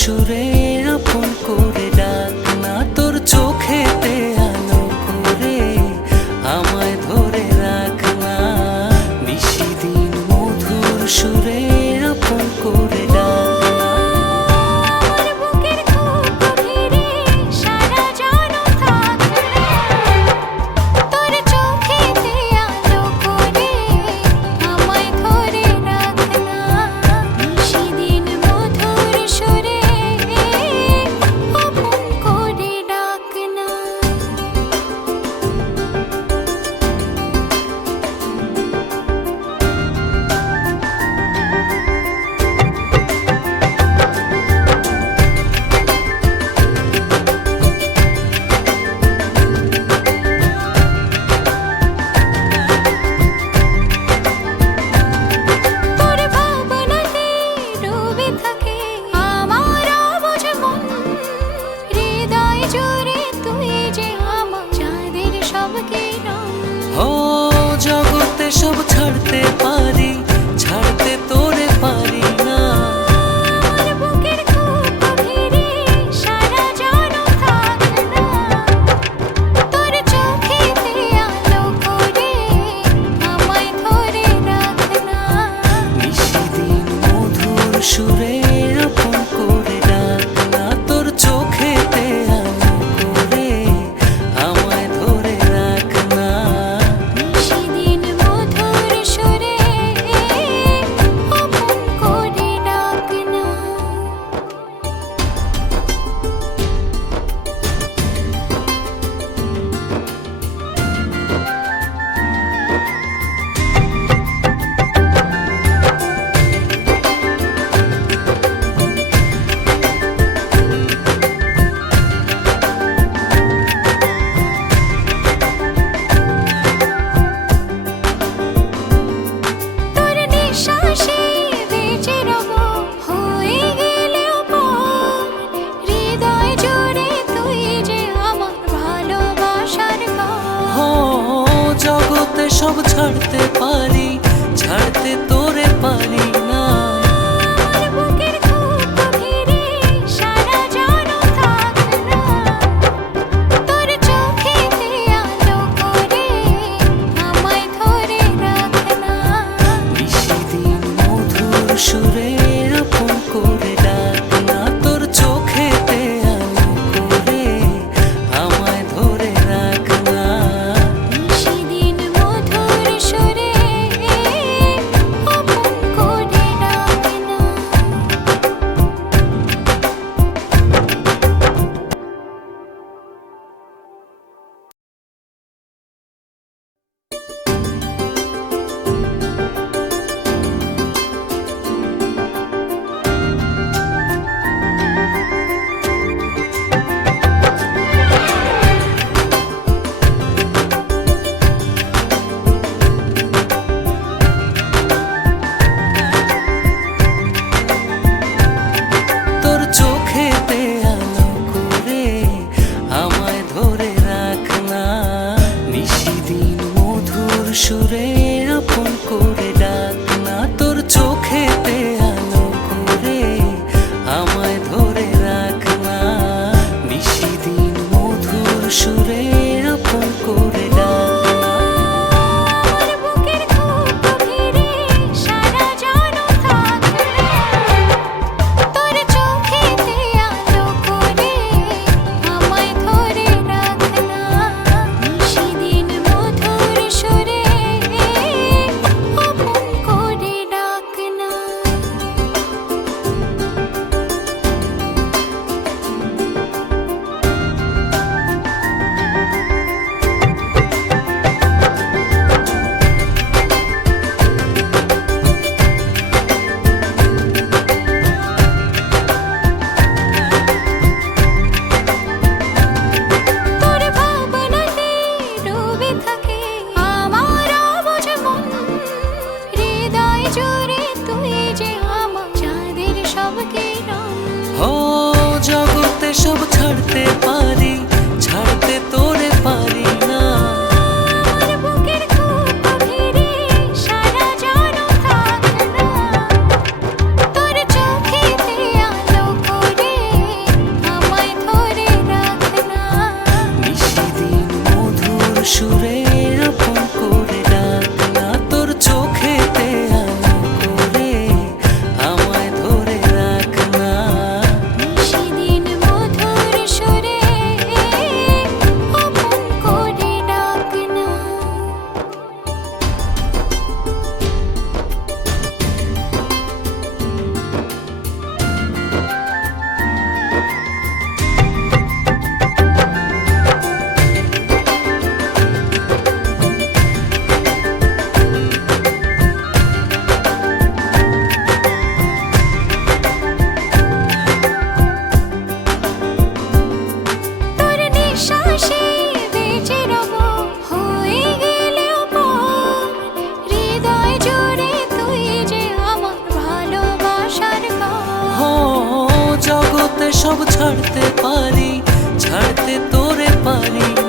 সুরে আপন করে ডাক না, তোর চোখেতে আলো করে আমায় ধরে রাখ না। নিশিদিন মধুর সুরে আপন করে ডাক না। জগতে সব ছাড়তে পারি, ছাড়তে তোরে পারি না। নিশিদিন মধুর সুরে আপন করে ডাক না, তোর চোখেতে আলো করে আমায় ধরে রাখ না। জগতে সব ছাড়তে পারি, ছাড়তে তোরে পারি না। নিশিদিন মধুর সুরে আপন করে ডাক না, তোর চোখেতে আলো করে আমায় ধরে রাখ না। তোর চোখেতে আলো করে আমায় ধরে রাখ না। নিশিদিন মধুর সুরে আপন করে ডাক না, তোর চোখেতে আলো করে আমায় ধরে রাখ না। নিশিদিন মধুর সুরে আপন করে ডাক না। জগতে সব ছাড়তে পারি, ছাড়তে তোরে পারি না। তোর চোখেতে আলো করে সব ছাড়তে পারি, ছাড়তে তোরে পারি।